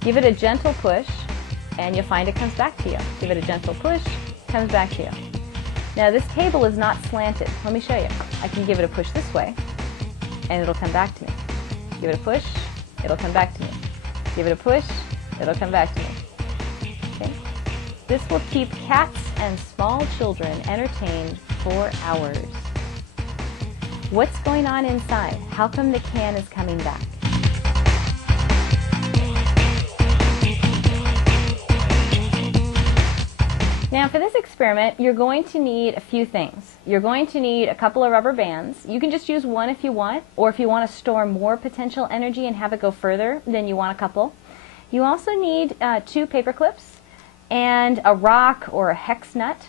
Give it a gentle push, and you'll find it comes back to you. Give it a gentle push, comes back to you. Now this table is not slanted. Let me show you. I can give it a push this way, and it'll come back to me. Give it a push, it'll come back to me. Give it a push, it'll come back to me. Okay? This will keep cats and small children entertained for hours. What's going on inside? How come the can is coming back? Now for this experiment, you're going to need a few things. You're going to need a couple of rubber bands. You can just use one if you want, or if you want to store more potential energy and have it go further, then you want a couple. You also need 2 paper clips, and a rock or a hex nut,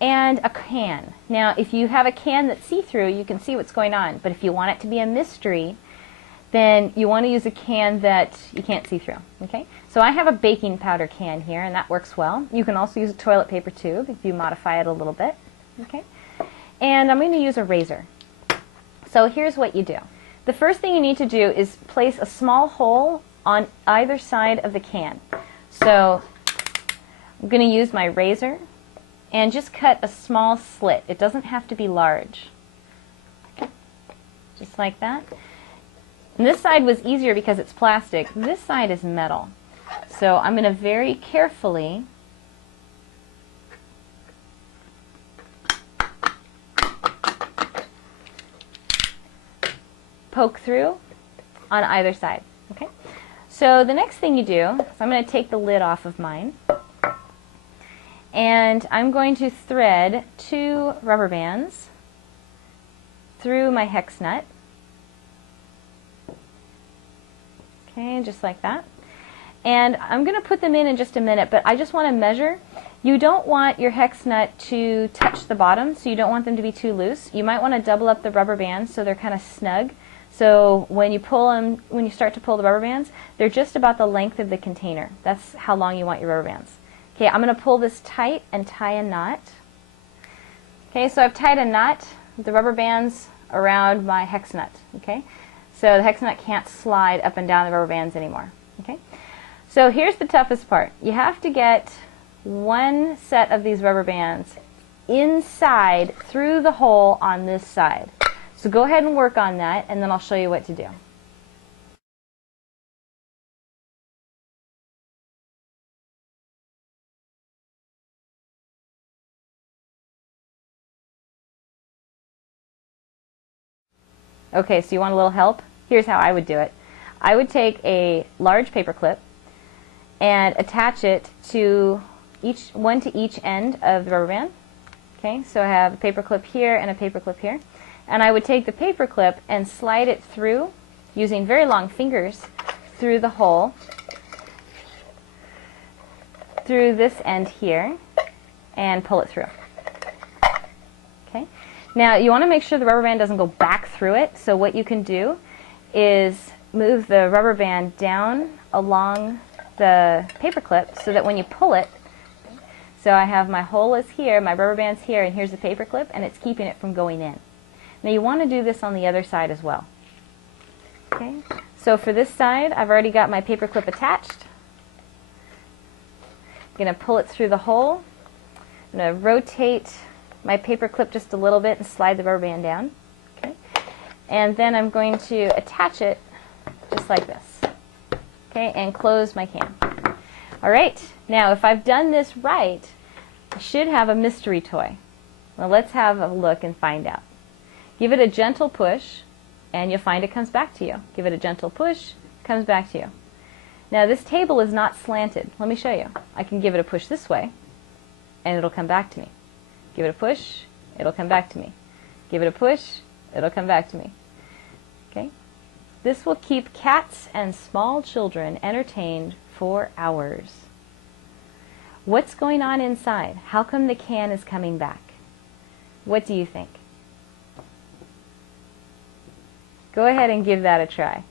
and a can. Now if you have a can that's see-through, you can see what's going on, but if you want it to be a mystery, then you want to use a can that you can't see through. Okay? So I have a baking powder can here, and that works well. You can also use a toilet paper tube if you modify it a little bit. Okay? And I'm going to use a razor. So here's what you do. The first thing you need to do is place a small hole on either side of the can. So I'm going to use my razor and just cut a small slit. It doesn't have to be large. Okay? Just like that. And this side was easier because it's plastic. This side is metal. So I'm going to very carefully poke through on either side. Okay? So the next thing you do is I'm going to take the lid off of mine, and I'm going to thread 2 rubber bands through my hex nut. Okay, just like that. And I'm going to put them in just a minute, but I just want to measure. You don't want your hex nut to touch the bottom, so you don't want them to be too loose. You might want to double up the rubber bands so they're kind of snug. So when you pull them, when you start to pull the rubber bands, they're just about the length of the container. That's how long you want your rubber bands. Okay, I'm going to pull this tight and tie a knot. Okay, so I've tied a knot, the rubber bands around my hex nut. Okay, so the hex nut can't slide up and down the rubber bands anymore. Okay, so here's the toughest part. You have to get one set of these rubber bands inside through the hole on this side. So go ahead and work on that, and then I'll show you what to do. Okay, so you want a little help? Here's how I would do it. I would take a large paper clip and attach it to one to each end of the rubber band. Okay, so I have a paper clip here and a paper clip here. And I would take the paper clip and slide it through, using very long fingers, through the hole, through this end here, and pull it through. Okay. Now you want to make sure the rubber band doesn't go back through it, so what you can do is move the rubber band down along the paper clip so that when you pull it, so I have my hole is here, my rubber band's here, and here's the paper clip, and it's keeping it from going in. Now you want to do this on the other side as well. Okay, so for this side I've already got my paper clip attached. I'm going to pull it through the hole. I'm going to rotate my paper clip just a little bit and slide the rubber band down. Okay, and then I'm going to attach it just like this. Okay, and close my can. Alright, now if I've done this right, I should have a mystery toy. Well, let's have a look and find out. Give it a gentle push, and you'll find it comes back to you. Give it a gentle push, comes back to you. Now this table is not slanted. Let me show you. I can give it a push this way, and it'll come back to me. Give it a push, it'll come back to me. Give it a push, it'll come back to me. Okay? This will keep cats and small children entertained for hours. What's going on inside? How come the can is coming back? What do you think? Go ahead and give that a try.